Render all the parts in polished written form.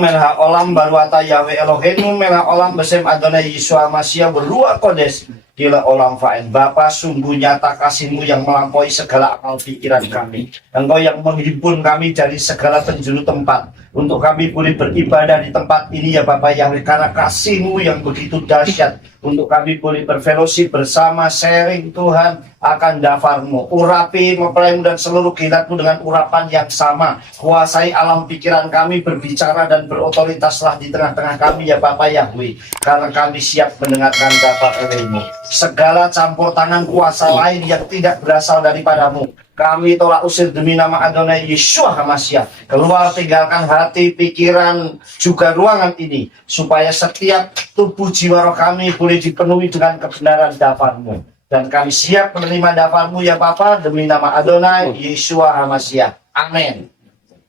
melha olam baruata Yahweh Elohenu melha olam besem Adonai Yeshua Mashiach berruah kodes gila olam fa'in. Bapa, sungguh nyata kasih-Mu yang melampaui segala akal pikiran kami. Engkau yang menghimpun kami dari segala penjuru tempat untuk kami boleh beribadah di tempat ini ya Bapa Yahweh, karena kasih-Mu yang begitu dahsyat untuk kami boleh berfellowship bersama, sharing Tuhan akan dafar-Mu. Urapi mempelaimu dan seluruh kilat-Mu dengan urapan yang sama. Kuasai alam pikiran kami, berbicara dan berotoritaslah di tengah-tengah kami ya Bapa Yahweh, karena kami siap mendengarkan dafar Elohim-Mu. Segala campur tangan kuasa lain yang tidak berasal daripada-Mu kami tolak usir demi nama Adonai Yeshua HaMashiach. Keluar, tinggalkan hati, pikiran, juga ruangan ini, supaya setiap tubuh jiwa roh kami boleh dipenuhi dengan kebenaran dafar-Mu. Dan kami siap menerima dafar-Mu ya Bapa, demi nama Adonai Yeshua HaMashiach. Amin.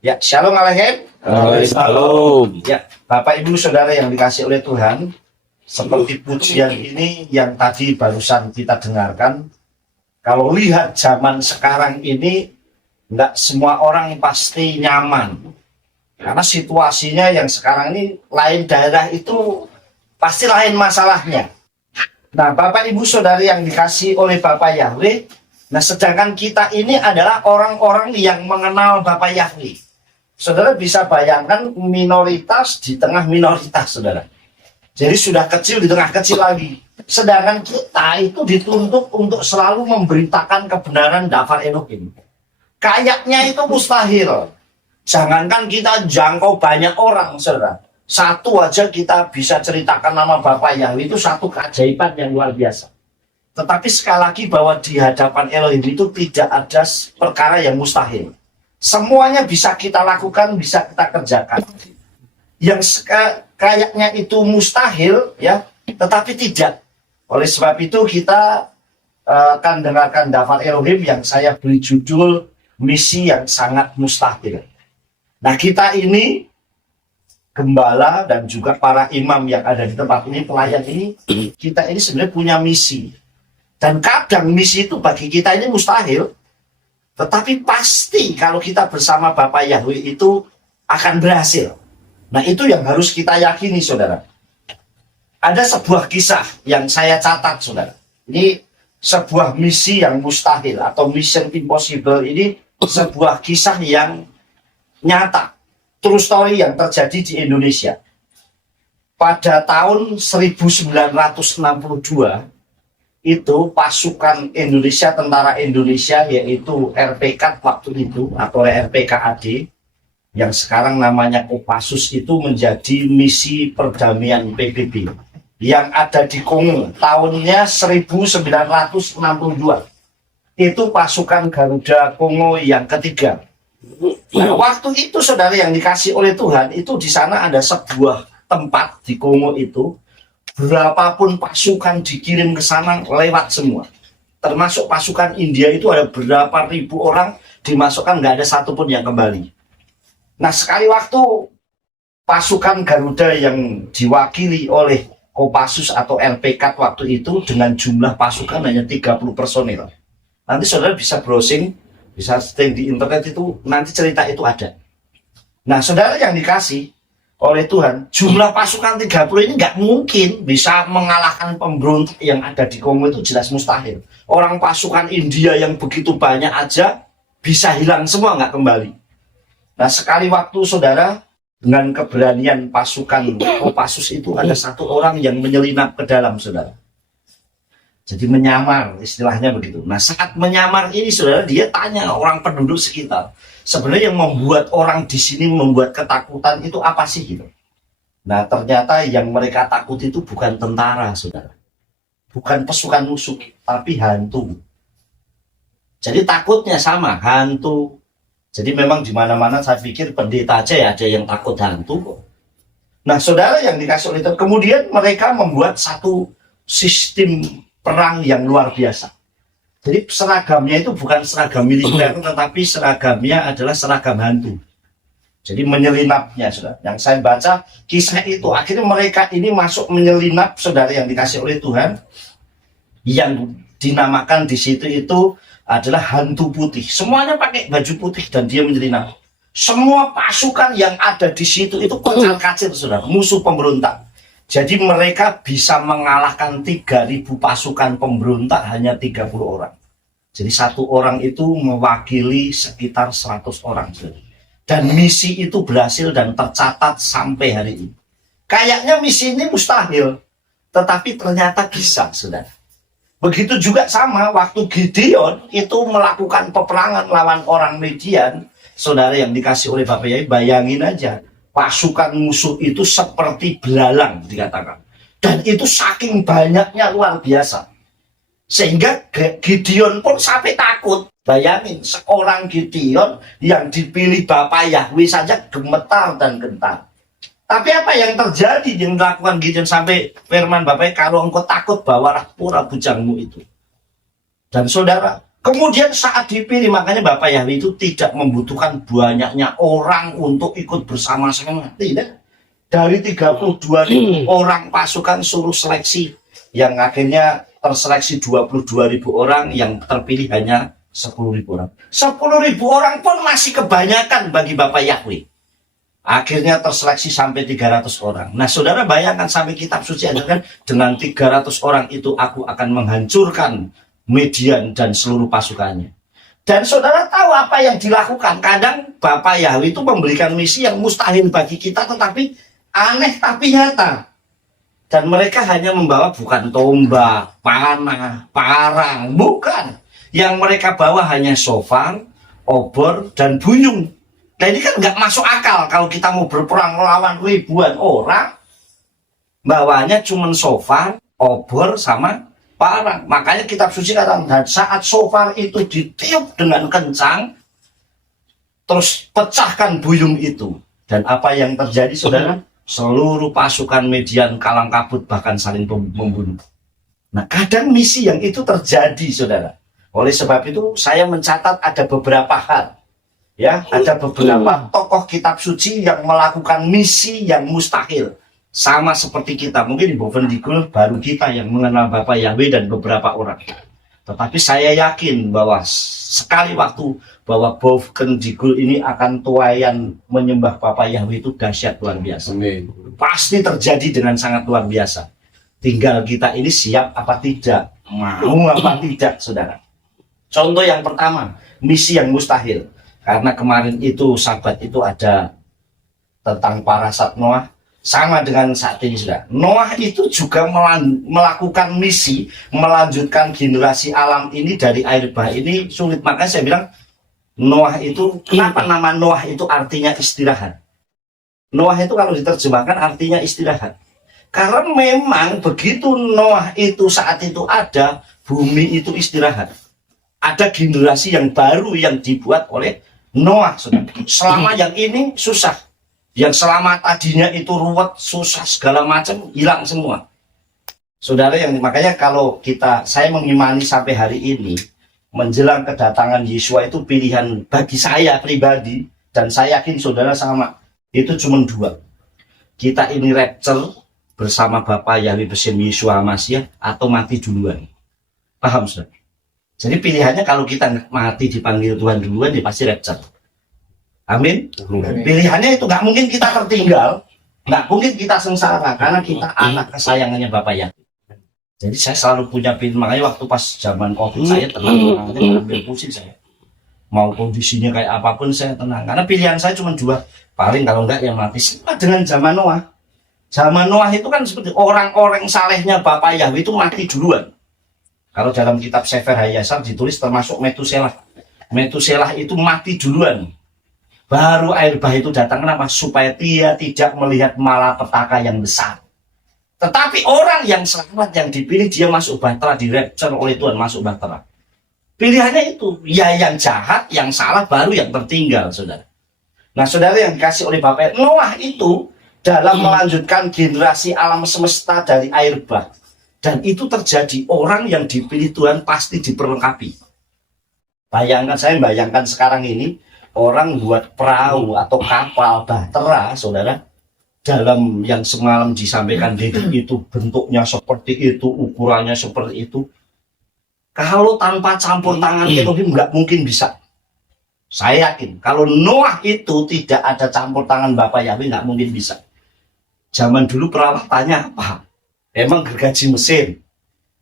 Ya, shalom aleichem. Shalom. Ya, Bapak Ibu Saudara yang dikasih oleh Tuhan, seperti pujian ini yang tadi barusan kita dengarkan, kalau lihat zaman sekarang ini, nggak semua orang pasti nyaman. Karena situasinya yang sekarang ini, lain daerah itu pasti lain masalahnya. Nah, Bapak Ibu Saudari yang dikasih oleh Bapak Yahweh, nah sedangkan kita ini adalah orang-orang yang mengenal Bapak Yahweh. Saudara bisa bayangkan minoritas di tengah minoritas, saudara. Jadi sudah kecil di tengah kecil lagi. Sedangkan kita itu dituntut untuk selalu memberitakan kebenaran dafar Elohim. Kayaknya itu mustahil. Jangankan kita jangkau banyak orang, saudara. Satu aja kita bisa ceritakan nama Bapak Yahweh, itu satu keajaiban yang luar biasa. Tetapi sekali lagi bahwa di hadapan Elohim itu tidak ada perkara yang mustahil. Semuanya bisa kita lakukan, bisa kita kerjakan. Yang kayaknya itu mustahil, ya, tetapi tidak. Oleh sebab itu kita akan dengarkan dafar Elohim yang saya beri judul misi yang sangat mustahil. Nah, kita ini gembala dan juga para imam yang ada di tempat ini, pelayan ini, kita ini sebenarnya punya misi. Dan kadang misi itu bagi kita ini mustahil, tetapi pasti kalau kita bersama Bapak Yahweh itu akan berhasil. Nah, itu yang harus kita yakini, saudara. Ada sebuah kisah yang saya catat, saudara. Ini sebuah misi yang mustahil atau mission impossible. Ini sebuah kisah yang nyata, true story yang terjadi di Indonesia. Pada tahun 1962, itu pasukan Indonesia, tentara Indonesia, yaitu RPK waktu itu, atau RPKAD, yang sekarang namanya Kopassus, itu menjadi misi perdamaian PBB yang ada di Kongo tahunnya 1962. Itu pasukan Garuda Kongo yang ketiga. Nah, waktu itu saudara yang dikasih oleh Tuhan, itu di sana ada sebuah tempat di Kongo itu, berapapun pasukan dikirim ke sana lewat semua. Termasuk pasukan India itu ada berapa ribu orang dimasukkan, nggak ada satupun yang kembali. Nah, sekali waktu pasukan Garuda yang diwakili oleh Kopassus atau LPK waktu itu dengan jumlah pasukan hanya 30 personil. Nanti saudara bisa browsing, bisa searching di internet, itu nanti cerita itu ada. Nah, saudara yang dikasih oleh Tuhan, jumlah pasukan 30 ini nggak mungkin bisa mengalahkan pemberontak yang ada di Kongo, itu jelas mustahil. Orang pasukan India yang begitu banyak aja bisa hilang semua, nggak kembali. Nah, sekali waktu saudara, dengan keberanian pasukan Kopassus itu ada satu orang yang menyelinap ke dalam, saudara. Jadi menyamar, istilahnya begitu. Nah, saat menyamar ini, saudara, dia tanya orang penduduk sekitar, sebenarnya yang membuat orang di sini membuat ketakutan itu apa sih, gitu. Nah, ternyata yang mereka takut itu bukan tentara, saudara. Bukan pasukan musuh, tapi hantu. Jadi takutnya sama, hantu. Jadi memang di mana-mana saya pikir pendeta aja ya ada yang takut hantu kok. Nah, saudara yang dikasih oleh Tuhan, kemudian mereka membuat satu sistem perang yang luar biasa. Jadi seragamnya itu bukan seragam militer, tetapi seragamnya adalah seragam hantu. Jadi menyelinapnya, saudara. Yang saya baca kisah itu, akhirnya mereka ini masuk menyelinap, saudara yang dikasih oleh Tuhan, yang dinamakan di situ itu adalah hantu putih. Semuanya pakai baju putih dan dia menyelinap. Semua pasukan yang ada di situ itu kocar-kacir, saudara, musuh pemberontak. Jadi mereka bisa mengalahkan 3.000 pasukan pemberontak hanya 30 orang. Jadi satu orang itu mewakili sekitar 100 orang. Saudara. Dan misi itu berhasil dan tercatat sampai hari ini. Kayaknya misi ini mustahil, tetapi ternyata bisa, saudara. Begitu juga sama waktu Gideon itu melakukan peperangan lawan orang Midian, saudara yang dikasih oleh Bapak Yai, bayangin aja. Pasukan musuh itu seperti belalang dikatakan. Dan itu saking banyaknya luar biasa. Sehingga Gideon pun sampai takut. Bayangin, seorang Gideon yang dipilih Bapak Yahweh saja gemetar dan gentar. Tapi apa yang terjadi yang dilakukan Gideon sampai firman Bapak, kalau engkau takut bawalah pura bujangmu itu. Dan saudara, kemudian saat dipilih, makanya Bapak Yahweh itu tidak membutuhkan banyaknya orang untuk ikut bersama-sama. Tidak. Dari 32.000 orang pasukan suruh seleksi. Yang akhirnya terseleksi 22.000 orang, yang terpilih hanya 10.000 orang. 10.000 orang pun masih kebanyakan bagi Bapak Yahweh. Akhirnya terseleksi sampai 300 orang. Nah, saudara bayangkan sampai kitab suci ajarkan dengan 300 orang itu aku akan menghancurkan Midian dan seluruh pasukannya. Dan saudara tahu apa yang dilakukan. Kadang Bapak Yahweh itu memberikan misi yang mustahil bagi kita, tetapi aneh tapi nyata. Dan mereka hanya membawa bukan tombak, panah, parang, bukan. Yang mereka bawa hanya shofar, obor, dan buyung. Nah ini kan nggak masuk akal kalau kita mau berperang melawan ribuan orang, bawanya cuma shofar, obor, sama parang. Makanya kitab suci katakan, dan saat shofar itu ditiup dengan kencang, terus pecahkan buyung itu. Dan apa yang terjadi, saudara? Seluruh pasukan Midian kalang kabut, bahkan saling membunuh. Nah kadang misi yang itu terjadi, saudara. Oleh sebab itu saya mencatat ada beberapa hal. Ya, ada beberapa tokoh kitab suci yang melakukan misi yang mustahil. Sama seperti kita. Mungkin Bovendigul baru kita yang mengenal Bapak Yahweh dan beberapa orang. Tetapi saya yakin bahwa sekali waktu bahwa Bovendigul ini akan tuayan menyembah Bapak Yahweh itu dahsyat luar biasa. Pasti terjadi dengan sangat luar biasa. Tinggal kita ini siap apa tidak, mau apa tidak, saudara. Contoh yang pertama, misi yang mustahil. Karena kemarin itu sahabat itu ada tentang parasat Noah, sama dengan saat ini sudah. Noah itu juga melakukan misi melanjutkan generasi alam ini dari air bah ini sulit. Makanya saya bilang Noah itu, kenapa nama Noah itu artinya istirahat? Noah itu kalau diterjemahkan artinya istirahat. Karena memang begitu Noah itu saat itu ada, bumi itu istirahat. Ada generasi yang baru yang dibuat oleh Noah, saudara. Selama yang ini susah, yang selama tadinya itu ruwet, susah segala macam, hilang semua. Saudara, yang makanya kalau saya mengimani sampai hari ini, menjelang kedatangan Yesua itu pilihan bagi saya pribadi, dan saya yakin saudara sama, itu cuma dua. Kita ini rapture bersama Bapak Yahweh bersama Yesua Masih, atau mati duluan. Paham, saudara? Jadi pilihannya kalau kita mati dipanggil Tuhan duluan, dia pasti rapture. Amin. Pilihannya itu nggak mungkin kita tertinggal, nggak mungkin kita sengsara, karena kita anak kesayangannya Bapak Yahweh. Jadi saya selalu punya pilihan, makanya waktu pas zaman COVID saya tenang, ambil pusing saya. Mau kondisinya kayak apapun saya tenang, karena pilihan saya cuma dua. Paling kalau enggak yang mati. Sama dengan zaman Noah. Zaman Noah itu kan seperti orang-orang salehnya Bapak Yahweh itu mati duluan. Kalau dalam kitab Sefer Hayasar ditulis termasuk Metuselah. Metuselah itu mati duluan. Baru air bah itu datang, kenapa? Supaya dia tidak melihat malapetaka yang besar. Tetapi orang yang selamat, yang dipilih, dia masuk bahtera, di rapture oleh Tuhan, masuk bahtera. Pilihannya itu, ya yang jahat, yang salah, baru yang tertinggal, saudara. Nah, saudara yang dikasih oleh Bapak Noah itu, dalam melanjutkan generasi alam semesta dari air bah. Dan itu terjadi, orang yang dipilih Tuhan pasti diperlengkapi. Bayangkan, saya bayangkan sekarang ini, orang buat perahu atau kapal bahtera, saudara, dalam yang semalam disampaikan itu bentuknya seperti itu, ukurannya seperti itu. Kalau tanpa campur tangan Elohim nggak mungkin bisa. Saya yakin kalau Noah itu tidak ada campur tangan Bapak Yahweh nggak mungkin bisa. Zaman dulu perawatannya apa? Emang gergaji mesin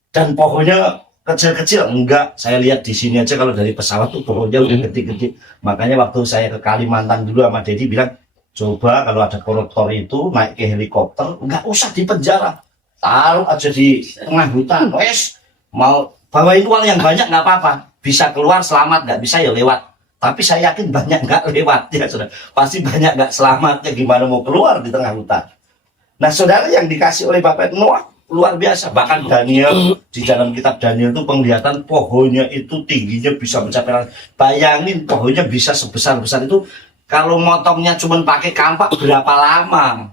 dan pohonnya kecil-kecil? Enggak, saya lihat di sini aja kalau dari pesawat tuh pohonnya udah gede-gede. Makanya waktu saya ke Kalimantan dulu sama Dedi bilang, coba kalau ada koruptor itu naik ke helikopter, nggak usah di penjara, taruh aja di tengah hutan. Wes, mau bawain uang yang banyak nggak apa-apa, bisa keluar selamat, nggak bisa ya lewat. Tapi saya yakin banyak nggak lewat ya, saudara. Pasti banyak nggak selamatnya, gimana mau keluar di tengah hutan. Nah, saudara, yang dikasih oleh Bapak Noah luar biasa. Bahkan Daniel, di dalam kitab Daniel itu penglihatan pohonnya itu tingginya bisa mencapai, bayangin pohonnya bisa sebesar-besar itu. Kalau motongnya cuma pakai kampak berapa lama?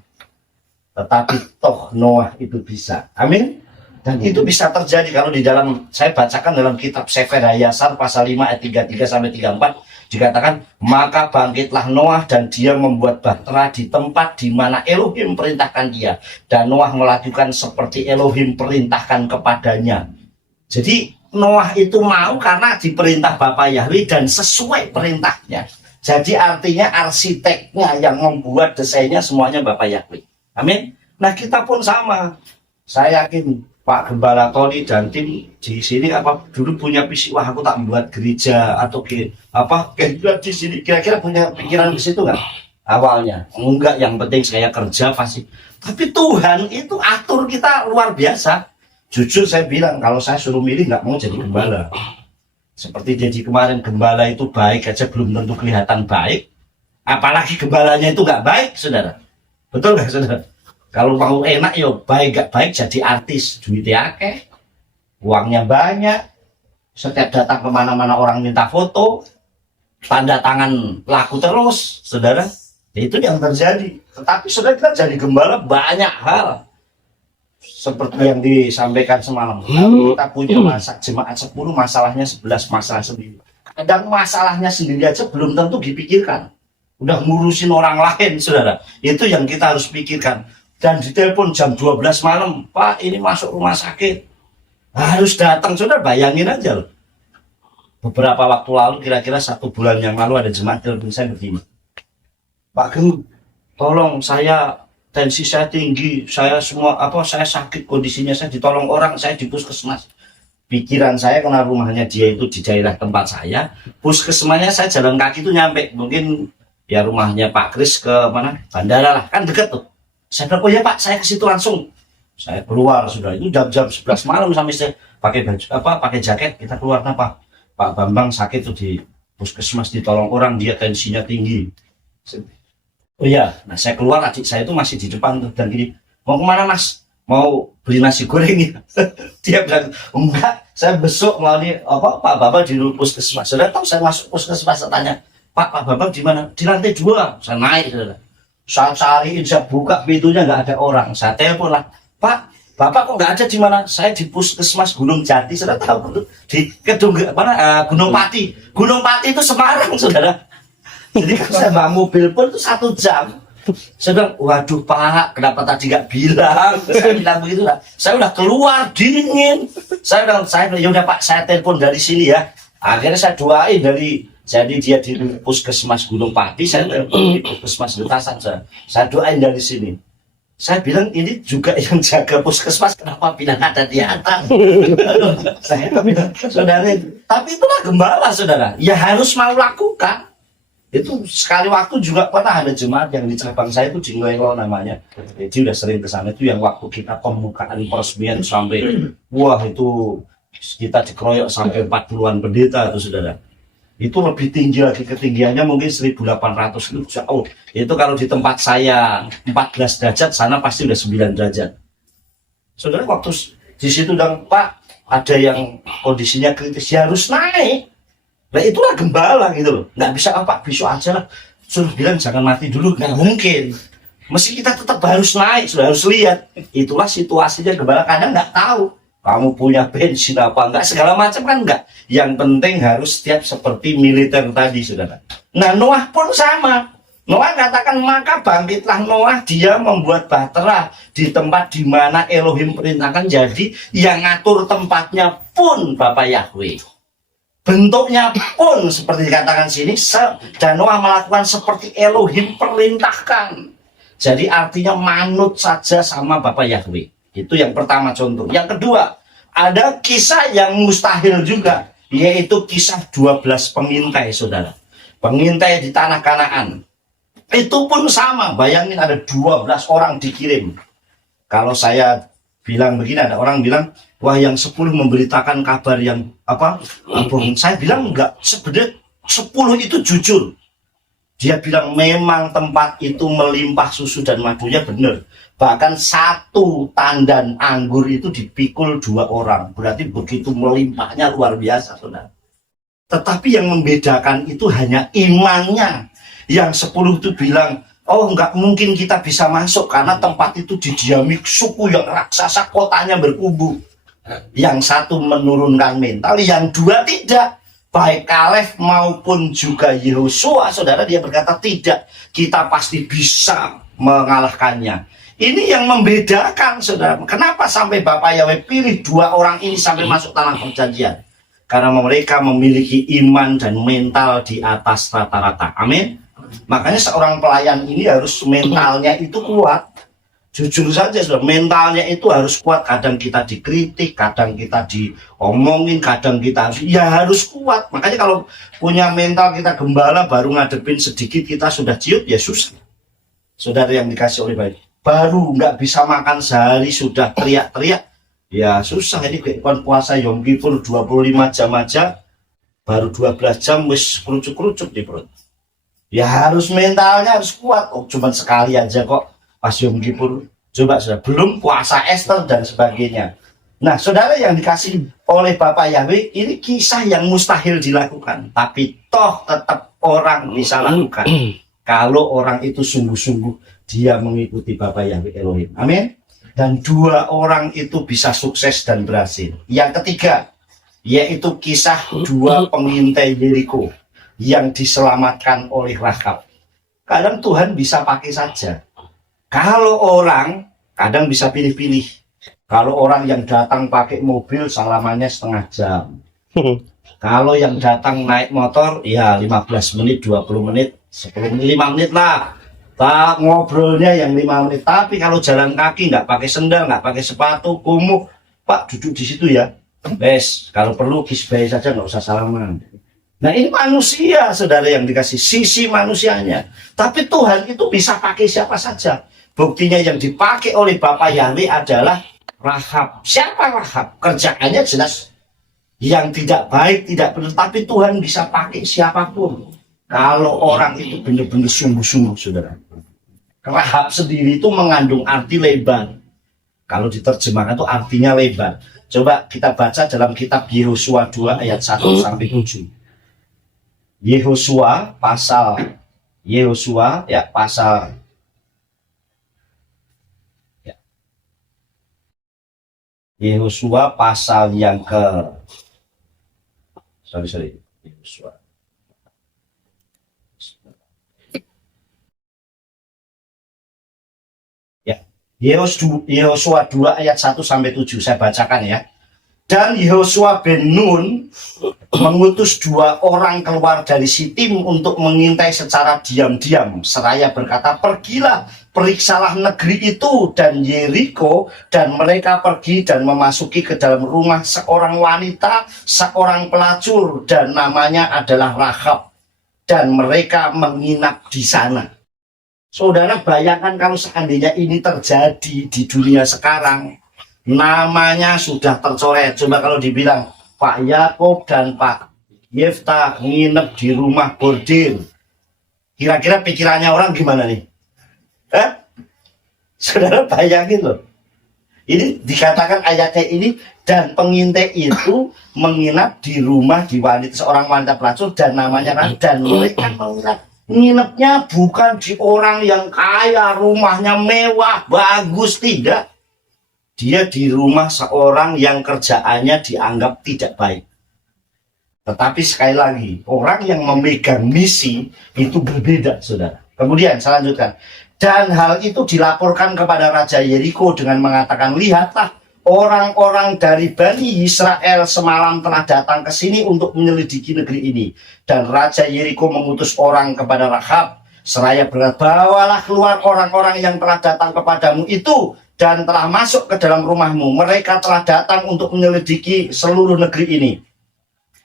Tetapi toh Noah itu bisa. Amin. Dan itu bisa terjadi kalau di dalam, saya bacakan dalam kitab Sefer Hayasar pasal 5 ayat 33 sampai 34, dikatakan, maka bangkitlah Noah dan dia membuat bahtera di tempat di mana Elohim perintahkan dia, dan Noah melakukan seperti Elohim perintahkan kepadanya. Jadi Noah itu mau karena diperintah Bapa Yahweh dan sesuai perintahnya. Jadi artinya arsiteknya yang membuat desainnya semuanya Bapak Yahweh. Amin. Nah, kita pun sama. Saya yakin Pak Gembala Tony dan tim di sini dulu punya visi, wah aku tak membuat gereja atau kayak di sini, kira-kira punya pikiran ke situ nggak awalnya? Enggak, yang penting saya kerja pasti. Tapi Tuhan itu atur kita luar biasa. Jujur saya bilang, kalau saya suruh milih nggak mau jadi gembala. Seperti jadi kemarin, gembala itu baik aja belum tentu kelihatan baik, apalagi gembalanya itu nggak baik, saudara. Betul nggak, saudara? Kalau mau enak ya baik gak baik jadi artis, duitnya akeh, uangnya banyak, setiap datang kemana-mana orang minta foto, tanda tangan laku terus, saudara. Itu yang terjadi. Tetapi saudara, kita jadi gembala banyak hal, seperti yang disampaikan semalam. Kita punya masa jemaat 10, masalahnya 11 masalah sendiri. Kadang masalahnya sendiri aja belum tentu dipikirkan, udah ngurusin orang lain, saudara. Itu yang kita harus pikirkan. Dan ditelepon jam 12 malam, Pak ini masuk rumah sakit, harus datang. Saudara bayangin aja loh. Beberapa waktu lalu, kira-kira 1 bulan yang lalu, ada jemaat telepon saya begini, Pak Gem, tolong saya, tensi saya tinggi, saya saya sakit, kondisinya saya ditolong orang, saya di puskesmas. Pikiran saya karena rumahnya dia itu di daerah tempat saya, puskesmasnya saya jalan kaki itu nyampe, mungkin ya rumahnya Pak Kris ke mana, bandara lah, kan deket tuh. Saya bilang, oh ya Pak, saya ke situ langsung. Saya keluar, sudah itu jam 11 malam, sampai saya pakai baju pakai jaket, kita keluar. Kenapa? Pak Bambang sakit tuh di puskesmas, ditolong orang, dia tensinya tinggi. Oh iya, nah saya keluar, adik saya itu masih di depan tuh, dan gini, mau kemana Mas? Mau beli nasi goreng ya? Dia bilang, enggak, saya besok mau Pak Bambang di puskesmas. Sudah tahu saya masuk puskesmas, saya tanya, Pak Bambang di mana? Di lantai 2. Saya naik, saudara. Saya cariin, saya buka pintunya nggak ada orang. Saya telepon lah, Pak, Bapak kok nggak ada di mana? Saya di puskesmas Gunung Jati, saudara tahu di Gunung Pati. Gunung Pati itu Semarang, saudara. Jadi saya bawa mobil pun itu 1 jam. Saya bilang, waduh Pak, kenapa tadi nggak bilang? Saya bilang begitu lah. Saya udah keluar dingin. Saya bilang, ya udah Pak, saya telepon dari sini ya. Akhirnya saya doain jadi dia di puskesmas Gunung Pati, saya di puskesmas Lutasan, saya doain dari sini. Saya bilang, ini juga yang jaga puskesmas, kenapa bilang ada di atas? Saya bilang, saudara, tapi itulah gembala, saudara. Ya harus mau lakukan. Itu sekali waktu juga pernah ada jemaat yang di cabang saya itu di Ngelelo namanya. Jadi udah sering ke sana, itu yang waktu kita pembukaan peresmian sampai, wah itu kita dikeroyok sampai 40-an pendeta itu, saudara. Itu lebih tinggi lagi, ketinggiannya mungkin 1.800, itu jauh. Itu kalau di tempat saya 14 derajat, sana pasti udah 9 derajat. Saudara, waktu di situ dan Pak, ada yang kondisinya kritis, ya harus naik. Nah itulah gembala gitu loh. Nggak bisa Pak, besok aja lah. Suruh bilang jangan mati dulu, nggak mungkin. Mesti kita tetap harus naik, sudah harus lihat. Itulah situasinya gembala, kadang nggak tahu. Kamu punya bensin apa enggak, segala macam kan enggak. Yang penting harus setiap seperti militer tadi, saudara. Nah Noah pun sama. Noah katakan, maka bangkitlah Noah, dia membuat bahtera di tempat di mana Elohim perintahkan. Jadi yang ngatur tempatnya pun Bapak Yahweh. bentuknya pun seperti dikatakan sini, dan Noah melakukan seperti Elohim perintahkan. Jadi artinya manut saja sama Bapak Yahweh. Itu yang pertama contoh. Yang kedua, ada kisah yang mustahil juga, yaitu kisah 12 pengintai, saudara. Pengintai di tanah Kanaan. Itu pun sama, bayangin ada 12 orang dikirim. Kalau saya bilang begini, ada orang bilang, wah yang 10 memberitakan kabar yang bohong. Saya bilang enggak, sebenarnya 10 itu jujur. Dia bilang memang tempat itu melimpah susu dan madunya, benar. Bahkan 1 tandan anggur itu dipikul 2 orang. Berarti begitu melimpahnya luar biasa, saudara. Tetapi yang membedakan itu hanya imannya. Yang 10 itu bilang, oh enggak mungkin kita bisa masuk karena tempat itu didiami suku yang raksasa, kotanya berkubu. Yang 1 menurunkan mental, yang 2 tidak. Baik Kaleb maupun juga Yehosua, saudara, dia berkata tidak, kita pasti bisa mengalahkannya. Ini yang membedakan, saudara. Kenapa sampai Bapak Yahweh pilih 2 orang ini sampai masuk tanah perjanjian? Karena mereka memiliki iman dan mental di atas rata-rata. Amin. Makanya seorang pelayan ini harus mentalnya itu kuat. Jujur saja, saudara, mentalnya itu harus kuat. Kadang kita dikritik, kadang kita diomongin, kadang kita harus kuat. Makanya kalau punya mental kita gembala, baru ngadepin sedikit kita sudah ciut, ya susah. Saudara yang dikasih oleh baik, baru nggak bisa makan sehari sudah teriak-teriak, ya susah. Ini kayak puasa Yom Kippur 25 jam aja, baru 12 jam wis kerucuk-kerucuk di perut. Ya harus mentalnya harus kuat. Oh cuma sekali aja kok pas Yom Kippur, coba sudah belum puasa Esther dan sebagainya. Nah, saudara yang dikasih oleh Bapak Yahweh, ini kisah yang mustahil dilakukan, tapi toh tetap orang bisa lakukan kalau orang itu sungguh-sungguh dia mengikuti Bapak Yahweh Elohim. Amin. Dan 2 orang itu bisa sukses dan berhasil. Yang ketiga, yaitu kisah 2 pengintai Yeriko yang diselamatkan oleh Rahab. Kadang Tuhan bisa pakai saja. Kalau orang kadang bisa pilih-pilih. Kalau orang yang datang pakai mobil salamannya setengah jam. Kalau yang datang naik motor ya 15 menit, 20 menit, 10 menit, 5 menit lah. Tak ngobrolnya yang 5 menit. Tapi kalau jalan kaki nggak pakai sendal, nggak pakai sepatu, kumuh, Pak duduk di situ ya. Bes, kalau perlu kisbay saja, nggak usah salaman. Nah ini manusia, saudara yang dikasih sisi manusianya. Tapi Tuhan itu bisa pakai siapa saja. Buktinya yang dipakai oleh Bapak Yahweh adalah Rahab. Siapa Rahab? Kerjaannya jelas yang tidak baik, tidak benar. Tapi Tuhan bisa pakai siapapun. Kalau orang itu benar-benar sungguh-sungguh, saudara. Rahab sendiri itu mengandung arti lebar. Kalau diterjemahkan itu artinya lebar. Coba kita baca dalam kitab Yehosua 2 ayat 1 sampai 7. Yehosua pasal Yehosua pasal yang ke Yehosua. Ya, Yehosua 2 ayat 1 sampai 7 saya bacakan ya. Dan Yehosua bin Nun mengutus 2 orang keluar dari Sitim untuk mengintai secara diam-diam. Seraya berkata, pergilah, periksalah negeri itu dan Yeriko. Dan mereka pergi dan memasuki ke dalam rumah seorang wanita, seorang pelacur, dan namanya adalah Rahab. Dan mereka menginap di sana. Saudara bayangkan kalau seandainya ini terjadi di dunia sekarang. Namanya sudah tercoret. Coba kalau dibilang Pak Yakob dan Pak Yefta nginep di rumah bordil, kira-kira pikirannya orang gimana nih? Saudara bayangin loh. Ini dikatakan ayatnya ini, dan pengintai itu menginap di rumah di seorang wanita pelacur dan namanya Rahab. Dan mereka nginepnya bukan di orang yang kaya, rumahnya mewah, bagus, tidak. Dia di rumah seorang yang kerjaannya dianggap tidak baik. Tetapi sekali lagi, orang yang memegang misi itu berbeda, saudara. Kemudian saya lanjutkan. Dan hal itu dilaporkan kepada Raja Yeriko dengan mengatakan, lihatlah orang-orang dari Bani Israel semalam telah datang ke sini untuk menyelidiki negeri ini. Dan Raja Yeriko mengutus orang kepada Rahab, seraya berkata, bawalah keluar orang-orang yang telah datang kepadamu itu dan telah masuk ke dalam rumahmu. Mereka telah datang untuk menyelidiki seluruh negeri ini.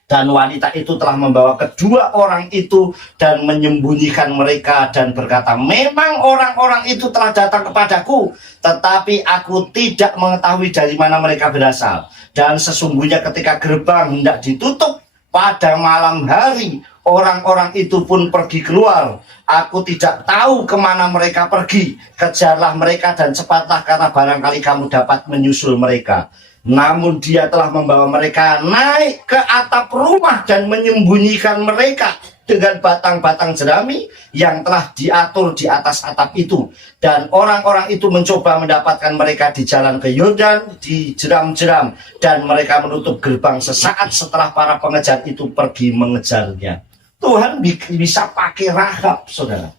Dan wanita itu telah membawa kedua orang itu dan menyembunyikan mereka dan berkata, memang orang-orang itu telah datang kepadaku, tetapi aku tidak mengetahui dari mana mereka berasal. Dan sesungguhnya ketika gerbang hendak ditutup pada malam hari, orang-orang itu pun pergi keluar. Aku tidak tahu kemana mereka pergi. Kejarlah mereka dan cepatlah, karena barangkali kamu dapat menyusul mereka. Namun dia telah membawa mereka naik ke atap rumah dan menyembunyikan mereka dengan batang-batang jerami yang telah diatur di atas atap itu. Dan orang-orang itu mencoba mendapatkan mereka di jalan ke Yordan, di jeram-jeram, dan mereka menutup gerbang sesaat setelah para pengejar itu pergi mengejarnya. Tuhan bisa pakai Rahab, saudara.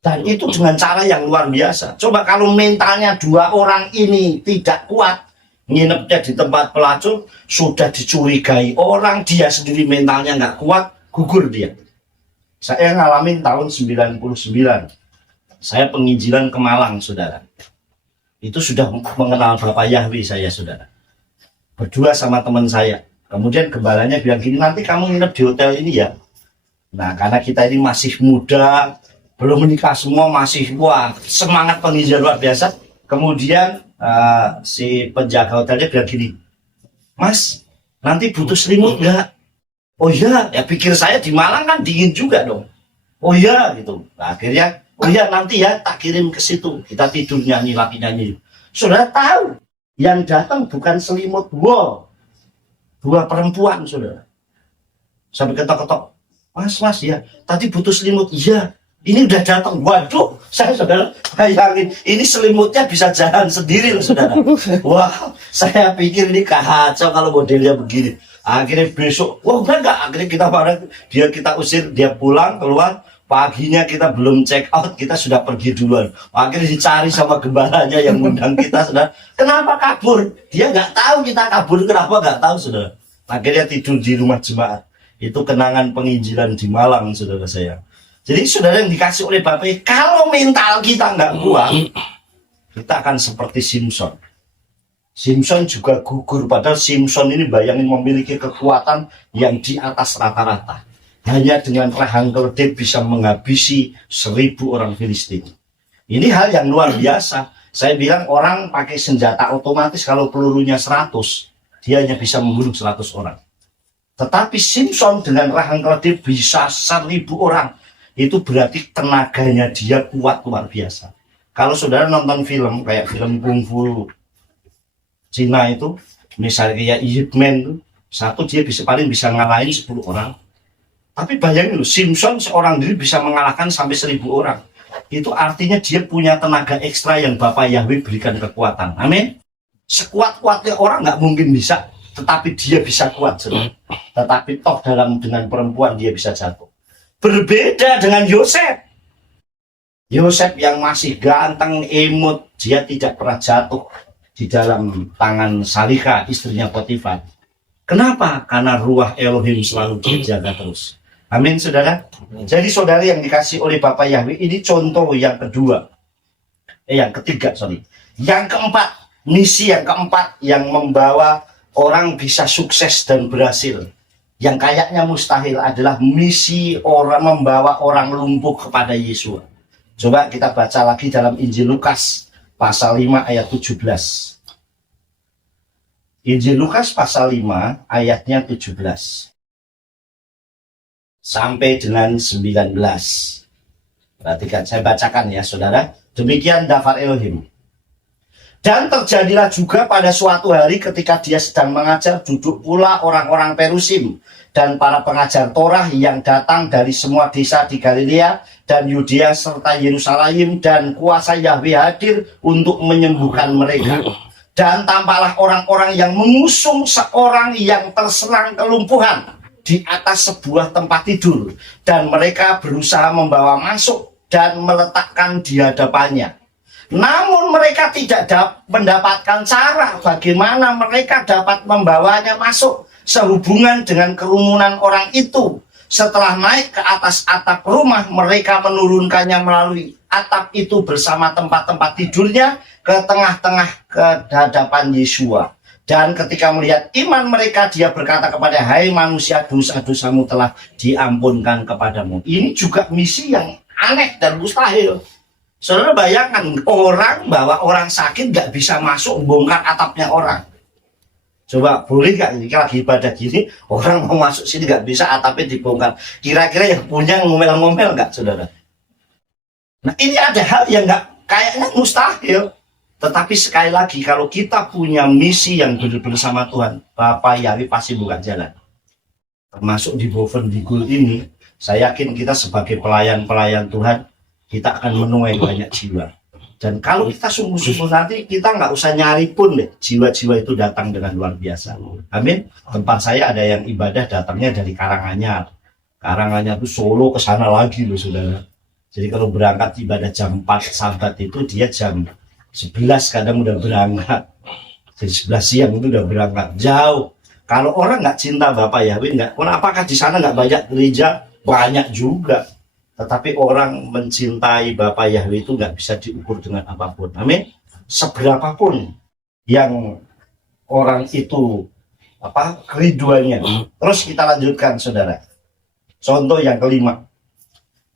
Dan itu dengan cara yang luar biasa. Coba kalau mentalnya dua orang ini tidak kuat, nginepnya di tempat pelacur, sudah dicurigai orang, dia sendiri mentalnya nggak kuat, gugur dia. Saya ngalamin tahun 99. Saya penginjilan ke Malang, saudara. Itu sudah mengenal Bapak Yahwi saya, saudara. Berdua sama teman saya. Kemudian gembalanya bilang gini, nanti kamu nginep di hotel ini ya. Nah, karena kita ini masih muda, belum menikah semua, masih semangat penginjilan luar biasa. Kemudian si penjaga hotelnya bilang gini, Mas, nanti butuh selimut nggak? Oh iya, ya pikir saya di Malang kan dingin juga dong. Oh iya gitu. Nah, akhirnya, oh iya nanti ya tak kirim ke situ. Kita tidur nyanyi, laki-nyanyi. Saudara tahu, yang datang bukan selimut wall, dua perempuan, saudara. Sampai ketok-ketok, Mas ya, tadi butuh selimut. Iya, ini udah datang. Waduh, saudara bayangin, ini selimutnya bisa jalan sendiri loh, saudara. Wah, saya pikir ini kacau kalau modelnya begini. Akhirnya besok, wah enggak, akhirnya kita bareng, kita usir, dia pulang, keluar. Paginya kita belum check out, kita sudah pergi duluan. Akhirnya dicari sama gembalanya yang ngundang kita, saudara. Kenapa kabur? Dia nggak tahu kita kabur, kenapa nggak tahu, saudara. Akhirnya tidur di rumah jemaat. Itu kenangan penginjilan di Malang, saudara saya. Jadi saudara yang dikasih oleh Bapak, kalau mental kita nggak kuat, kita akan seperti Simpson. Simpson juga gugur, padahal Simpson ini bayangin memiliki kekuatan yang di atas rata-rata. Hanya dengan rahang keledai bisa menghabisi 1000 orang Filistin. Ini hal yang luar biasa. Saya bilang orang pakai senjata otomatis kalau pelurunya 100, dia hanya bisa membunuh 100 orang. Tetapi Simpson dengan rahang keledai bisa 1000 orang. Itu berarti tenaganya dia kuat luar biasa. Kalau saudara nonton film kayak film kungfu Cina itu, misalnya kayak Ip Man itu, satu dia paling bisa ngalahin 10 orang. Tapi bayangin loh, Simpson seorang diri bisa mengalahkan sampai 1000 orang. Itu artinya dia punya tenaga ekstra yang Bapak Yahweh berikan kekuatan. Amin. Sekuat-kuatnya orang nggak mungkin bisa, tetapi dia bisa kuat. Tetapi toh dengan perempuan dia bisa jatuh. Berbeda dengan Yosef. Yosef yang masih ganteng, imut, dia tidak pernah jatuh di dalam tangan Salika, istrinya Potifar. Kenapa? Karena ruah Elohim selalu dijaga terus. Amin, saudara. Jadi saudara yang dikasih oleh Bapak Yahweh, ini contoh yang kedua. Yang ketiga, sorry. Yang keempat, misi yang keempat yang membawa orang bisa sukses dan berhasil. Yang kayaknya mustahil adalah misi orang membawa orang lumpuh kepada Yesus. Coba kita baca lagi dalam Injil Lukas pasal 5 ayat 17. Injil Lukas pasal 5 ayatnya 17 sampai dengan 19. Perhatikan, saya bacakan ya saudara. Demikian daftar Elohim. Dan terjadilah juga pada suatu hari ketika dia sedang mengajar, duduk pula orang-orang Perusim dan para pengajar Torah yang datang dari semua desa di Galilea dan Yudea serta Yerusalem, dan kuasa Yahweh hadir untuk menyembuhkan mereka. Dan tampaklah orang-orang yang mengusung seorang yang terserang kelumpuhan di atas sebuah tempat tidur, dan mereka berusaha membawa masuk dan meletakkan di hadapannya. Namun mereka tidak mendapatkan cara bagaimana mereka dapat membawanya masuk sehubungan dengan kerumunan orang itu. Setelah naik ke atas atap rumah, mereka menurunkannya melalui atap itu bersama tempat-tempat tidurnya ke tengah-tengah ke hadapan Yesua. Dan ketika melihat iman mereka, dia berkata kepada, hai manusia, dosa-dosamu telah diampunkan kepadamu. Ini juga misi yang aneh dan mustahil. Saudara bayangkan, orang sakit gak bisa masuk bongkar atapnya orang. Coba boleh gak ini lagi ibadah gini, orang mau masuk sini gak bisa, atapnya dibongkar. Kira-kira yang punya ngomel-ngomel gak, saudara? Nah ini ada hal yang gak kayaknya mustahil. Tetapi sekali lagi, kalau kita punya misi yang benar-benar sama Tuhan, Bapak Yahweh pasti buka jalan. Termasuk di Bovendigul ini, saya yakin kita sebagai pelayan-pelayan Tuhan, kita akan menuai banyak jiwa. Dan kalau kita sungguh-sungguh nanti, kita nggak usah nyari pun deh, jiwa-jiwa itu datang dengan luar biasa. Amin. Tempat saya ada yang ibadah datangnya dari Karanganyar. Karanganyar itu Solo ke sana lagi loh, saudara. Jadi kalau berangkat ibadah jam 4 Sabat itu, dia jam 11 kadang udah berangkat. Jadi 11 siang itu udah berangkat. Jauh. Kalau orang nggak cinta Bapak Yahweh, apakah di sana nggak banyak gereja? Banyak juga. Tetapi orang mencintai Bapak Yahweh itu nggak bisa diukur dengan apapun. Amin. Seberapapun yang orang itu kerinduannya. Terus kita lanjutkan, saudara. Contoh yang kelima,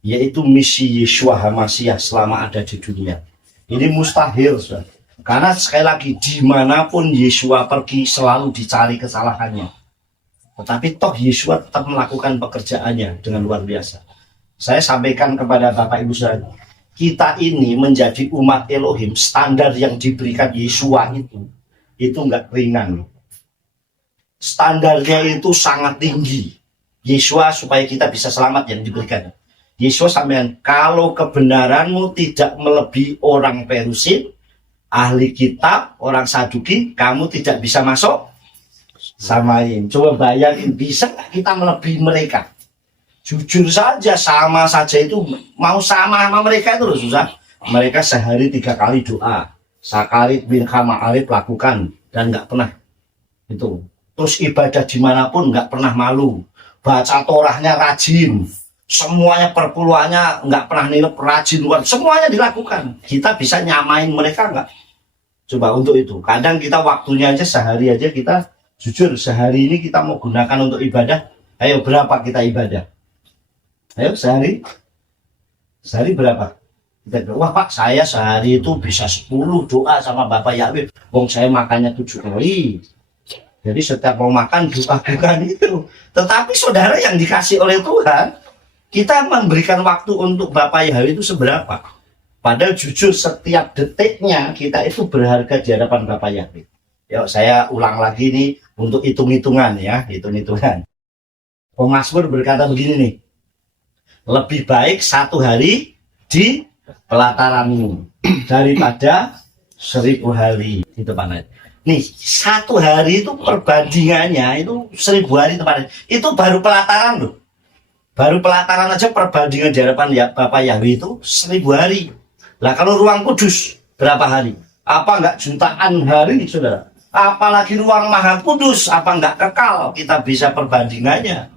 yaitu misi Yeshua HaMashiach selama ada di dunia. Ini mustahil, saudara. Karena sekali lagi, dimanapun Yeshua pergi selalu dicari kesalahannya. Tetapi toh Yeshua tetap melakukan pekerjaannya dengan luar biasa. Saya sampaikan kepada Bapak Ibu saudara, kita ini menjadi umat Elohim, standar yang diberikan Yeshua itu nggak ringan. Standarnya itu sangat tinggi. Yeshua supaya kita bisa selamat yang diberikan. Yeshua sampaikan, kalau kebenaranmu tidak melebihi orang Perusin, ahli kitab, orang Saduki, kamu tidak bisa masuk samain. Coba bayangin, bisa nggak kita melebihi mereka? Jujur saja, sama saja itu, mau sama mereka itu loh susah. Mereka sehari 3 kali doa, sekali bin Ma'arif lakukan, dan nggak pernah itu. Terus ibadah dimanapun nggak pernah malu, baca Torahnya rajin, semuanya perpuluhannya nggak pernah nilep, rajin luar, semuanya dilakukan. Kita bisa nyamain mereka nggak? Coba untuk itu. Kadang kita waktunya aja sehari aja kita, jujur sehari ini kita mau gunakan untuk ibadah. Ayo berapa kita ibadah? Ayo sehari berapa? Wah Pak, saya sehari itu bisa 10 doa sama Bapak Yahweh. Wong saya makannya 7 kali. Jadi setiap mau makan doa bukan itu. Tetapi saudara yang dikasih oleh Tuhan, kita memberikan waktu untuk Bapak Yahweh itu seberapa? Padahal jujur setiap detiknya kita itu berharga di hadapan Bapak Yahweh. Yuk saya ulang lagi nih untuk hitung-hitungan ya, hitung-hitungan. Pemazmur berkata begini nih, lebih baik 1 hari di pelataranmu daripada 1000 hari di tempatnya. Nih 1 hari itu perbandingannya itu 1000 hari tempatnya. Itu baru pelataran loh. Baru pelataran aja perbandingan di hadapan Bapak Yahweh itu 1000 hari. Lah kalau ruang kudus berapa hari? Apa enggak jutaan hari, saudara? Apalagi ruang maha kudus, apa enggak kekal? Kita bisa perbandingannya.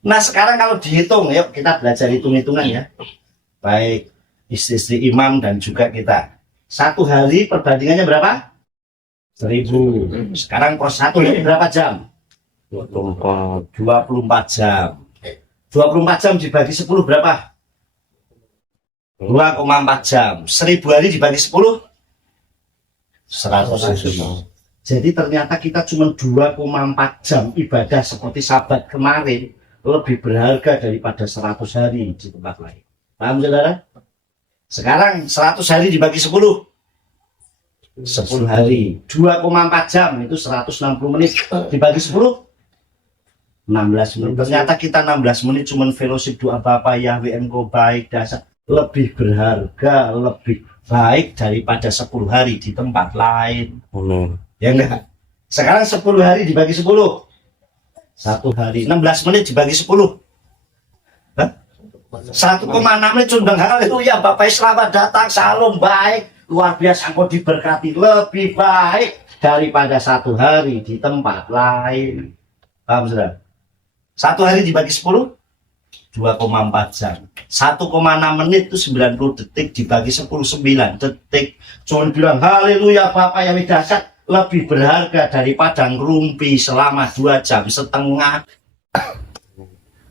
Nah sekarang kalau dihitung, yuk kita belajar hitung-hitungan ya. Baik istri-istri imam dan juga kita. 1 hari perbandingannya berapa? 1000. Sekarang per 1 hari berapa jam? 24 jam. 24 jam dibagi 10 berapa? 2,4 jam. 1000 hari dibagi 10? 100. Jadi ternyata kita cuma 2,4 jam ibadah seperti Sabat kemarin lebih berharga daripada 100 hari di tempat lain. Paham saudara? Sekarang 100 hari dibagi 10 hari 2,4 jam itu 160 menit dibagi 10 16 menit. Ternyata kita 16 menit cuman fellowship doa Bapak Yahweh engkau baik dasar, lebih berharga, lebih baik daripada 10 hari di tempat lain. Ya enggak? Sekarang 10 hari dibagi 10 1 hari 16 menit dibagi 10 1,6 menit cundang haleluya Bapak selamat datang, salam baik, luar biasa, engkau diberkati lebih baik daripada 1 hari di tempat lain. Paham saudara? 1 hari dibagi 10, 2,4 jam. 1,6 menit itu 90 detik dibagi 10, 9 detik. Cuma bilang haleluya Bapak yang dahsyat, lebih berharga daripada ngerumpi selama 2,5 jam.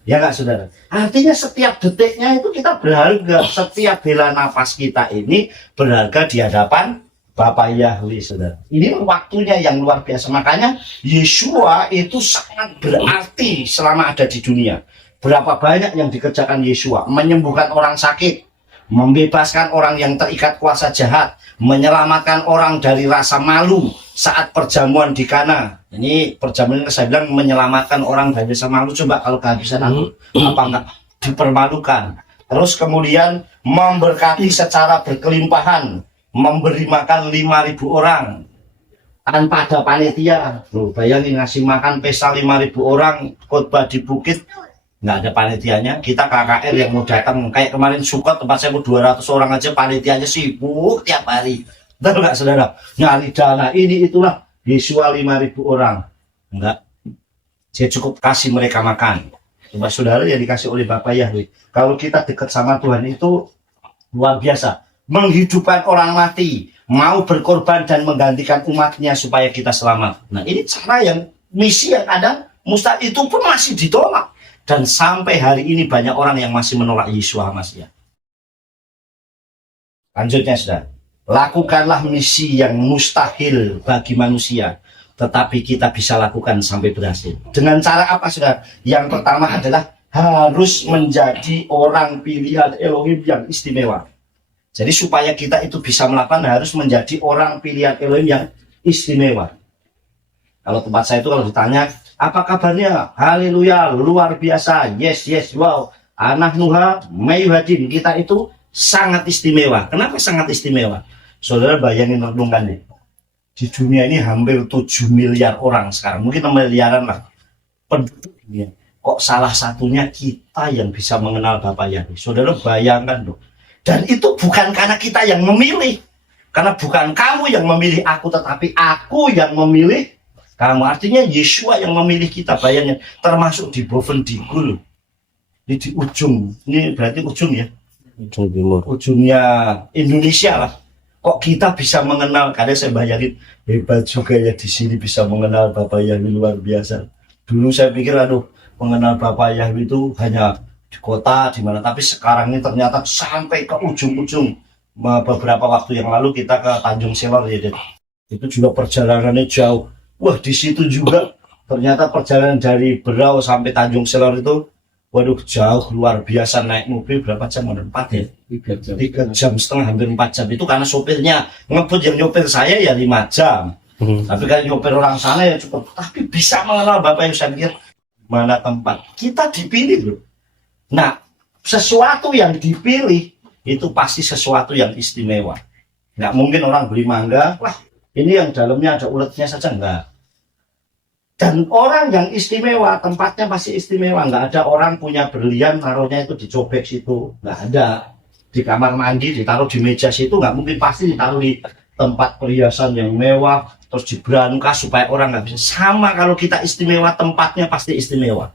Ya nggak saudara? Artinya setiap detiknya itu kita berharga. Setiap bela nafas kita ini berharga di hadapan Bapak Yahweh, saudara. Ini waktunya yang luar biasa. Makanya Yeshua itu sangat berarti selama ada di dunia. Berapa banyak yang dikerjakan Yeshua? Menyembuhkan orang sakit, membebaskan orang yang terikat kuasa jahat, menyelamatkan orang dari rasa malu saat perjamuan di Kana. Ini perjamuan yang saya bilang menyelamatkan orang dari rasa malu. Coba kalau kehabisan aku, apa enggak dipermalukan. Terus kemudian memberkati secara berkelimpahan, memberi makan 5.000 orang tanpa ada panitia. Loh, bayangin ngasih makan pesta 5.000 orang, khotbah di bukit, nggak ada panitianya. Kita KKR yang mau datang kayak kemarin Sukot, tempat saya mau 200 orang aja, panitianya sibuk tiap hari. Betul nggak saudara? Nyari dana ini itulah. Yeshua 5.000 orang enggak, saya cukup kasih mereka makan. Coba saudara yang dikasih oleh Bapak Yahweh. Kalau kita dekat sama Tuhan itu luar biasa, menghidupkan orang mati, mau berkorban dan menggantikan umatnya supaya kita selamat. Nah ini cara yang misi yang ada mustahil itu pun masih ditolak. Dan sampai hari ini banyak orang yang masih menolak Yeshua Mashiach. Lanjutnya saudara, lakukanlah misi yang mustahil bagi manusia, tetapi kita bisa lakukan sampai berhasil. Dengan cara apa saudara? Yang pertama adalah harus menjadi orang pilihan Elohim yang istimewa. Jadi supaya kita itu bisa melakukan harus menjadi orang pilihan Elohim yang istimewa. Kalau tempat saya itu kalau ditanya, apa kabarnya? Haleluya, luar biasa, yes, wow. Anak Nuha, Mayuhadin, kita itu sangat istimewa. Kenapa sangat istimewa? Saudara bayangin renungan nih. Di dunia ini hampir 7 miliar orang sekarang. Mungkin 6 miliaran lah penduduk dunia. Kok salah satunya kita yang bisa mengenal Bapak Yahweh? Saudara bayangkan loh. Dan itu bukan karena kita yang memilih. Karena bukan kamu yang memilih aku, tetapi aku yang memilih kamu. Artinya Yeshua yang memilih kita. Bayangin, termasuk di Bovendigul. Ini di ujung. Ini berarti ujung ya? Ujung timur. Ujungnya Indonesia lah. Kok kita bisa mengenal? Karena saya bayangin hebat juga ya di sini bisa mengenal Bapak Yahweh, luar biasa. Dulu saya pikir aduh mengenal Bapak Yahweh itu hanya di kota di mana, tapi sekarang ini ternyata sampai ke ujung-ujung. Beberapa waktu yang lalu kita ke Tanjung Selor ya, itu juga perjalanannya jauh. Wah di situ juga ternyata perjalanan dari Berau sampai Tanjung Selor itu waduh jauh luar biasa, naik mobil berapa jam? 4 ya? 3 jam setengah, hampir 4 jam. Itu karena sopirnya ngebut, yang nyopir saya ya 5 jam. Tapi kan nyopir orang sana ya cukup. Tapi bisa mengenal Bapak yang saya pikir mana tempat kita dipilih loh. Nah sesuatu yang dipilih itu pasti sesuatu yang istimewa. Nggak mungkin orang beli mangga, wah ini yang dalamnya ada uletnya saja, enggak. Dan orang yang istimewa, tempatnya pasti istimewa. Nggak ada orang punya berlian, taruhnya itu di cobek situ. Nggak ada. Di kamar mandi, ditaruh di meja situ. Nggak mungkin, pasti ditaruh di tempat perhiasan yang mewah. Terus diberangkas supaya orang nggak bisa. Sama kalau kita istimewa, tempatnya pasti istimewa.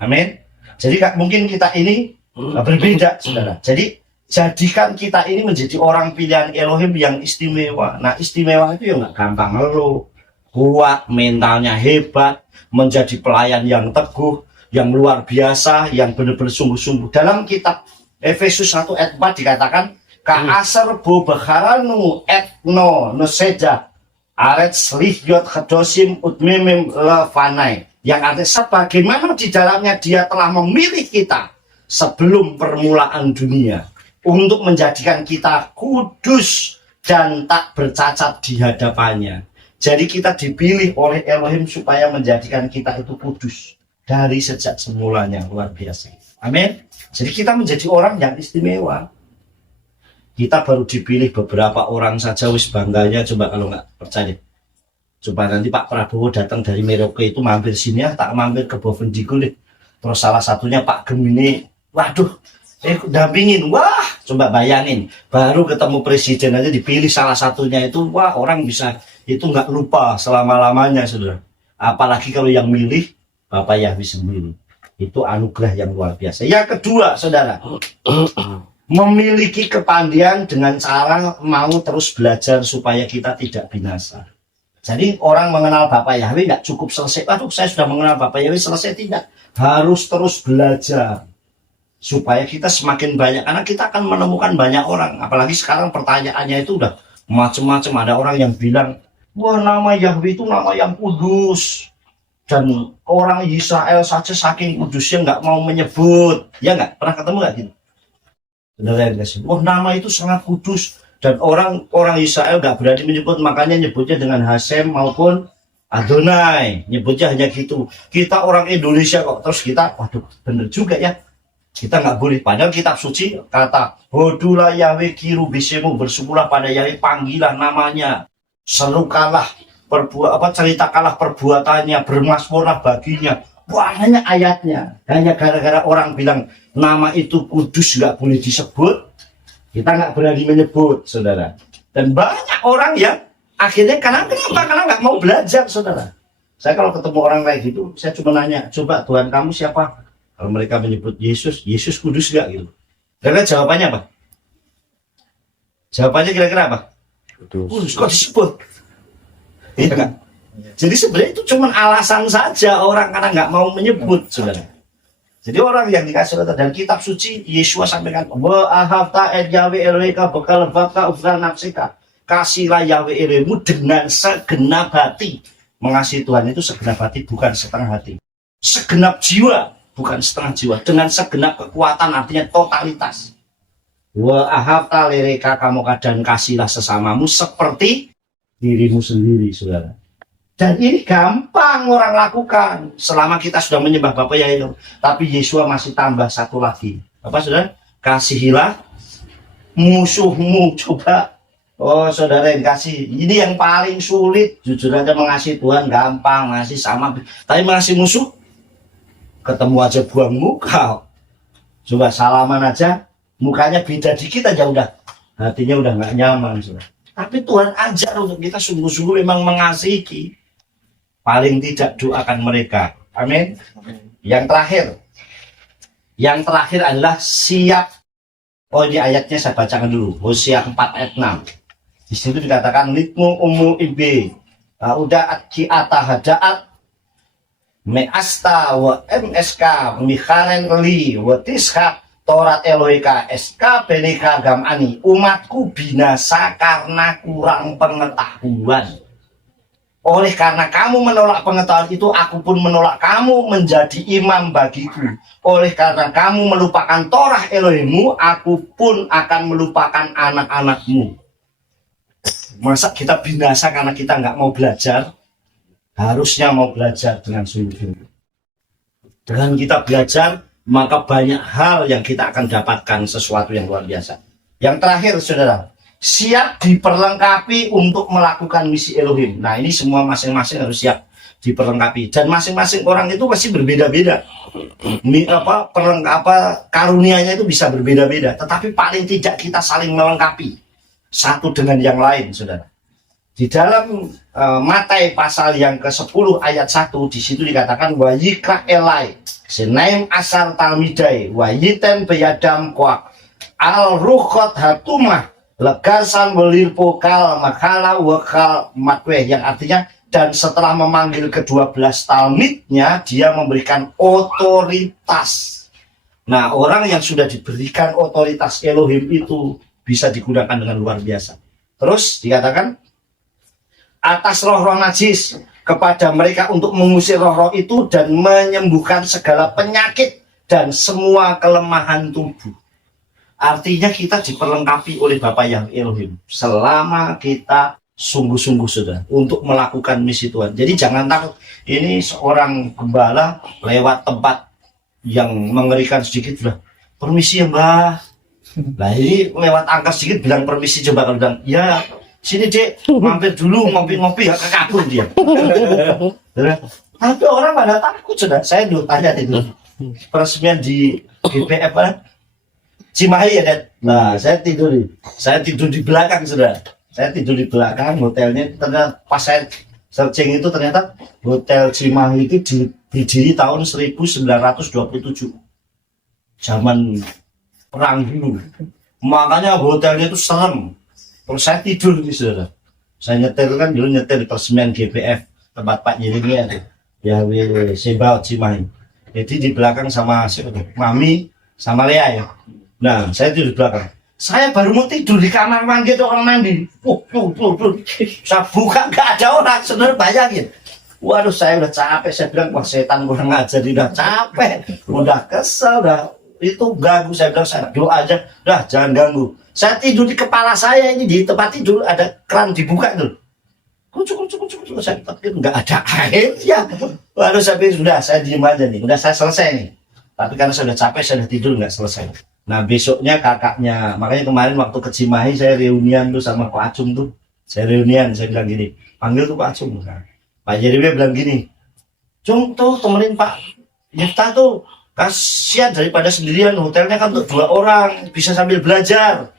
Amin. Jadi nggak mungkin kita ini berbeda, saudara. Jadi jadikan kita ini menjadi orang pilihan Elohim yang istimewa. Nah istimewa itu ya nggak gampang lo. Kuat, mentalnya hebat, menjadi pelayan yang teguh, yang luar biasa, yang benar-benar sungguh-sungguh. Dalam kitab Efesus 1 ayat 4 dikatakan, Ka'asar bo bakharanu etno noseja aret slihyot kedosim utmimim levanai. Yang artinya sebagaimana di dalamnya dia telah memilih kita sebelum permulaan dunia untuk menjadikan kita kudus dan tak bercacat di hadapannya. Jadi kita dipilih oleh Elohim supaya menjadikan kita itu kudus dari sejak semulanya, luar biasa. Amin. Jadi kita menjadi orang yang istimewa. Kita baru dipilih beberapa orang saja, wis bangganya. Coba kalau nggak percaya, coba nanti Pak Prabowo datang dari Merauke itu mampir sini ya, tak mampir ke Bovendigul deh. Terus salah satunya Pak Gemini, waduh, dampingin. Wah, coba bayangin, baru ketemu presiden aja dipilih salah satunya itu, wah orang bisa itu nggak lupa selama-lamanya, saudara. Apalagi kalau yang milih Bapak Yahweh sendiri, itu anugerah yang luar biasa. Yang kedua, saudara, memiliki kepandian dengan cara mau terus belajar supaya kita tidak binasa. Jadi orang mengenal Bapak Yahweh nggak cukup selesai, aduh saya sudah mengenal Bapak Yahweh selesai, tidak. Harus terus belajar supaya kita semakin banyak, karena kita akan menemukan banyak orang. Apalagi sekarang pertanyaannya itu udah macam-macam. Ada orang yang bilang, wah nama Yahweh itu nama yang kudus, dan orang Israel saja saking kudusnya nggak mau menyebut. Ya nggak? Pernah ketemu nggak gitu? Wah nama itu sangat kudus, dan orang Israel nggak berani menyebut, makanya nyebutnya dengan Hasem maupun Adonai, nyebutnya hanya gitu. Kita orang Indonesia kok, terus kita, waduh bener juga ya, kita nggak boleh. Padahal kitab suci kata, hodulah Yahweh kiru bisemu, bersumulah pada Yahweh, panggilah namanya, serukalah ceritakanlah perbuatannya, bermasmurlah baginya. Banyak ayatnya. Hanya gara-gara orang bilang nama itu kudus nggak boleh disebut, kita nggak berani menyebut, saudara. Dan banyak orang yang akhirnya karena nggak mau belajar, saudara. Saya kalau ketemu orang kayak gitu, saya cuma nanya, coba Tuhan kamu siapa? Kalau mereka menyebut Yesus, Yesus kudus nggak gitu? Kira-kira jawabannya apa? Jawabannya kira-kira apa? Kudus. Kok disebut? Iya kan? Jadi sebenarnya itu cuma alasan saja orang karena nggak mau menyebut, saudara. Jadi orang yang dikasih oleh dan kitab suci, Yesus sampaikan, wa ahabta et Yahweh Eloheka bekal baka ufran nafsika. Kasihlah Yahweh Elohemu dengan segenap hati. Mengasihi Tuhan itu segenap hati, bukan setengah hati. Segenap jiwa, bukan setengah jiwa. Dengan segenap kekuatan, artinya totalitas. Wa ahabta lereka kamu dan kasihlah sesamamu seperti dirimu sendiri, saudara. Dan ini gampang orang lakukan selama kita sudah menyembah Bapa Yahweh. Tapi Yesua masih tambah satu lagi. Apa, saudara? Kasihilah musuhmu. Coba, oh saudara yang kasih, ini yang paling sulit. Jujur aja, mengasihi Tuhan gampang, ngasih sama. Tapi mengasihi musuh, ketemu aja buang muka. Coba salaman aja, mukanya beda dikit aja udah, hatinya udah nggak nyaman, saudara. Tapi Tuhan ajar untuk kita sungguh-sungguh memang mengasihi. Paling tidak doakan mereka. Amin. Yang terakhir adalah siap. Oh, ini ayatnya saya bacakan dulu. Hosea 4 ayat 6. Di situ dikatakan litmu umu ibe. Udah ki atahadaat measta wa msk mikharen li wa tisha Torat Elohika SK Benika Gamani. Umatku binasa karena kurang pengetahuan. Oleh karena kamu menolak pengetahuan itu, aku pun menolak kamu menjadi imam bagiku. Oleh karena kamu melupakan Torah Elohimmu, aku pun akan melupakan anak-anakmu. Masa kita binasa karena kita nggak mau belajar? Harusnya mau belajar dengan sungguh-sungguh. Dengan kita belajar, maka banyak hal yang kita akan dapatkan sesuatu yang luar biasa. Yang terakhir, saudara, siap diperlengkapi untuk melakukan misi Elohim. Nah, ini semua masing-masing harus siap diperlengkapi, dan masing-masing orang itu pasti berbeda-beda. Karunianya itu bisa berbeda-beda, tetapi paling tidak kita saling melengkapi satu dengan yang lain, saudara. Di dalam Matius pasal yang ke-10 ayat 1, di situ dikatakan wa yikra elai senaim asar talmidai wa yiten beyadam kuak al rukhot hatumah legasan welirpo kal makala wakal matweh, yang artinya dan setelah memanggil ke-12 talmidnya, dia memberikan otoritas. Nah, orang yang sudah diberikan otoritas Elohim itu bisa digunakan dengan luar biasa. Terus dikatakan atas roh-roh najis, kepada mereka untuk mengusir roh-roh itu dan menyembuhkan segala penyakit dan semua kelemahan tubuh. Artinya kita diperlengkapi oleh Bapa yang Elohim selama kita sungguh-sungguh, saudara, untuk melakukan misi Tuhan. Jadi jangan takut. Ini seorang gembala lewat tempat yang mengerikan sedikit, sudah permisi ya mbah. Nah, ini lewat angka sedikit bilang permisi, coba kalau bilang ya sini dek mampir dulu ngopi-ngopi, ya kabur dia. Tapi orang pada takut, saudara. Saya dulu tanya itu peresmian di GPF Cimahi ya, Dad. Nah, saya tidur di belakang, Saudara. Saya tidur di belakang hotelnya. Ternyata pas saya searching itu ternyata Hotel Cimahi itu didirikan tahun 1927. Zaman perang dulu. Makanya hotelnya itu serem. Terus saya tidur di Saudara. Saya nyetir kan dulu nyetir di Peresmian GPF tempat Pak Yerinya ya Sebal Cimahi. Jadi di belakang sama Mami sama Lea ya. Nah, saya tidur di belakang. Saya baru mau tidur di kamar mandi, ada orang mandi. Saya buka, nggak ada orang. Saudara bayangin. Waduh, saya udah capek. Saya bilang, wah setan kurang ajar. Udah capek, udah kesel, udah itu ganggu. Saya bilang, saya doa aja. Udah, jangan ganggu. Saya tidur di kepala saya ini, di tempat tidur ada keran dibuka tuh. Kucuk. Saya pikir nggak ada air ya. Waduh, saya pikir sudah, saya diem aja nih. Udah saya selesai nih. Tapi karena saya udah capek, saya udah tidur nggak selesai. Nah besoknya kakaknya, makanya kemarin waktu ke Cimahi saya reunian tuh sama Pak Acung tuh. Saya reunian, saya bilang gini, panggil tuh Pak Acung. Nah, Pak Jeremy bilang gini, Cung tuh temenin Pak Miftah tuh, kasihan daripada sendirian, hotelnya kan untuk 2 orang, bisa sambil belajar.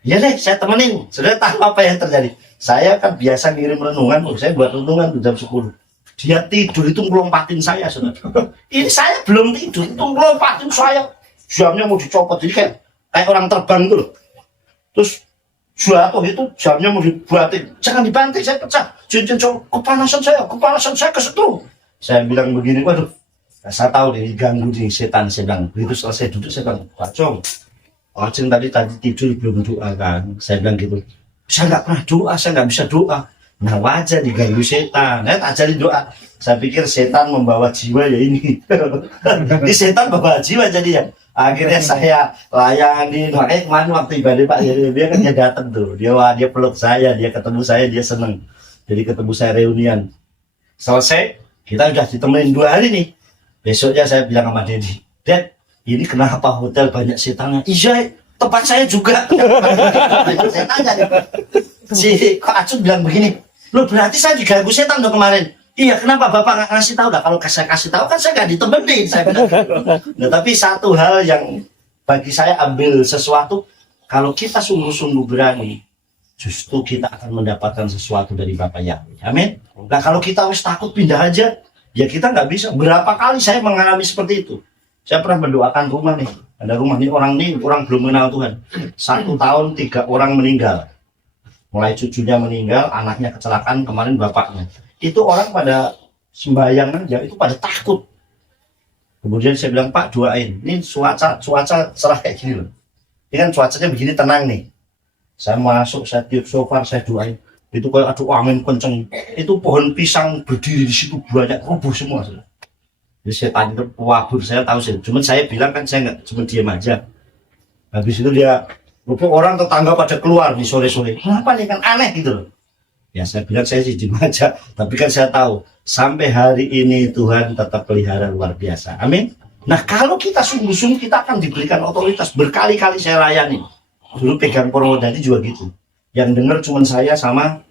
Ya deh, saya temenin. Sudah tahu apa yang terjadi. Saya kan biasa ngirim renungan, saya buat renungan tuh jam 10. Dia tidur itu ngelompatin saya, Saudara. Ini saya belum tidur, itu ngelompatin saya. Jamnya mau dicopot, jadi kayak orang terbang tuh. Terus jatuh itu jamnya mau dibuatin. Jangan dibanting, saya pecah. Cincin cowok, kepanasan saya kesetrum. Saya bilang begini, waduh. Nah, saya tahu nih, ganggu di setan. Saya bilang, begitu selesai duduk, saya bilang, Pak Cung, Acing tadi tidur belum doa kan. Saya bilang gitu. Saya nggak pernah doa, saya nggak bisa doa. Nah wajar diganggu setan. Nah, ajarin doa. Saya pikir setan membawa jiwa ya ini. Ini setan membawa jiwa jadinya. Akhirnya saya layani. Makanya kemarin waktu ibadah Pak dia kan dia datang tuh. Dia peluk saya, dia ketemu saya, dia seneng. Jadi ketemu saya reunian. Selesai, kita udah ditemenin 2 hari nih. Besoknya saya bilang sama Dedi, Dad, ini kenapa hotel banyak setannya? Iya, tempat saya juga. Saya tanya nih. Si Kak Acun bilang begini, loh berarti saya diganggu setan dong kemarin. Iya, kenapa Bapak nggak ngasih tahu? Dah kalau saya kasih tahu kan saya nggak ditemenin. Saya bilang. Nah, tapi satu hal yang bagi saya ambil sesuatu, kalau kita sungguh-sungguh berani, justru kita akan mendapatkan sesuatu dari Bapak Yahweh. Amin. Nah kalau kita harus takut pindah aja, ya kita nggak bisa. Berapa kali saya mengalami seperti itu. Saya pernah mendoakan rumah nih. Ada rumah nih orang belum mengenal Tuhan. 1 tahun 3 orang meninggal. Mulai cucunya meninggal, anaknya kecelakaan, kemarin bapaknya. Itu orang pada sembahyang aja, itu pada takut. Kemudian saya bilang, Pak doain. Ini cuaca cerah kayak gini loh. Ini kan cuacanya begini tenang nih. Saya masuk, saya tiup shofar, saya doain. Itu kayak aduh angin kenceng. Itu pohon pisang berdiri di situ banyak rubuh semua. Jadi saya tanya wabur, saya tahu sih. Cuman saya bilang kan saya nggak cuma diam aja. Habis itu dia orang tetangga pada keluar di sore-sore. Kenapa nih kan aneh gitu loh. Ya saya bilang saya sih diam aja. Tapi kan saya tahu sampai hari ini Tuhan tetap pelihara luar biasa. Amin. Nah kalau kita sungguh-sungguh kita akan diberikan otoritas. Berkali-kali saya layani. Dulu pegang Purwodadi juga gitu. Yang dengar cuma saya sama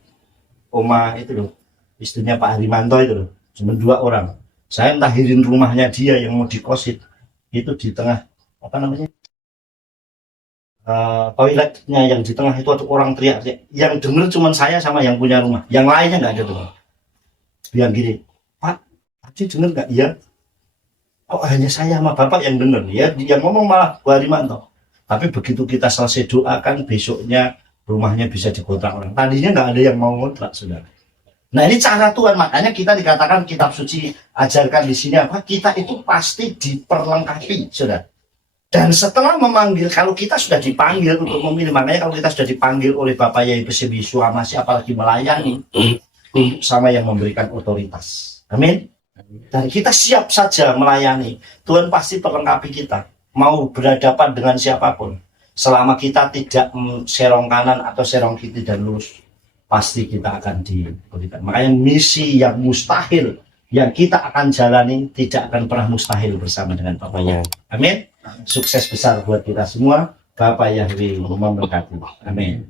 Oma itu loh. Istrinya Pak Harimanto itu loh. Cuma 2 orang. Saya entahirin rumahnya dia yang mau dikosit. Itu di tengah apa namanya? Toiletnya yang di tengah itu ada orang teriak. Yang denger cuma saya sama yang punya rumah. Yang lainnya nggak ada tuh. Bilang gini, Pak, tadi denger nggak? Iya. Kok hanya saya sama Bapak yang denger? Ya, yang ngomong malah Bu Harimanto. Tapi begitu kita selesai doakan, besoknya rumahnya bisa dikontrak orang. Tadinya nggak ada yang mau kontrak, saudara. Nah ini cara Tuhan, makanya kita dikatakan kitab suci ajarkan di sini apa? Kita itu pasti diperlengkapi, saudara. Dan setelah memanggil, kalau kita sudah dipanggil untuk memilih, makanya kalau kita sudah dipanggil oleh Bapak Yai Besebisu, masih apalagi melayani, sama yang memberikan otoritas. Amin. Dan kita siap saja melayani. Tuhan pasti perlengkapi kita. Mau berhadapan dengan siapapun. Selama kita tidak serong kanan atau serong kiri dan lurus, pasti kita akan diberikan. Makanya misi yang mustahil yang kita akan jalani tidak akan pernah mustahil bersama dengan Bapak Yahweh. Amin. Sukses besar buat kita semua. Bapak Yahweh memberkati. Amin.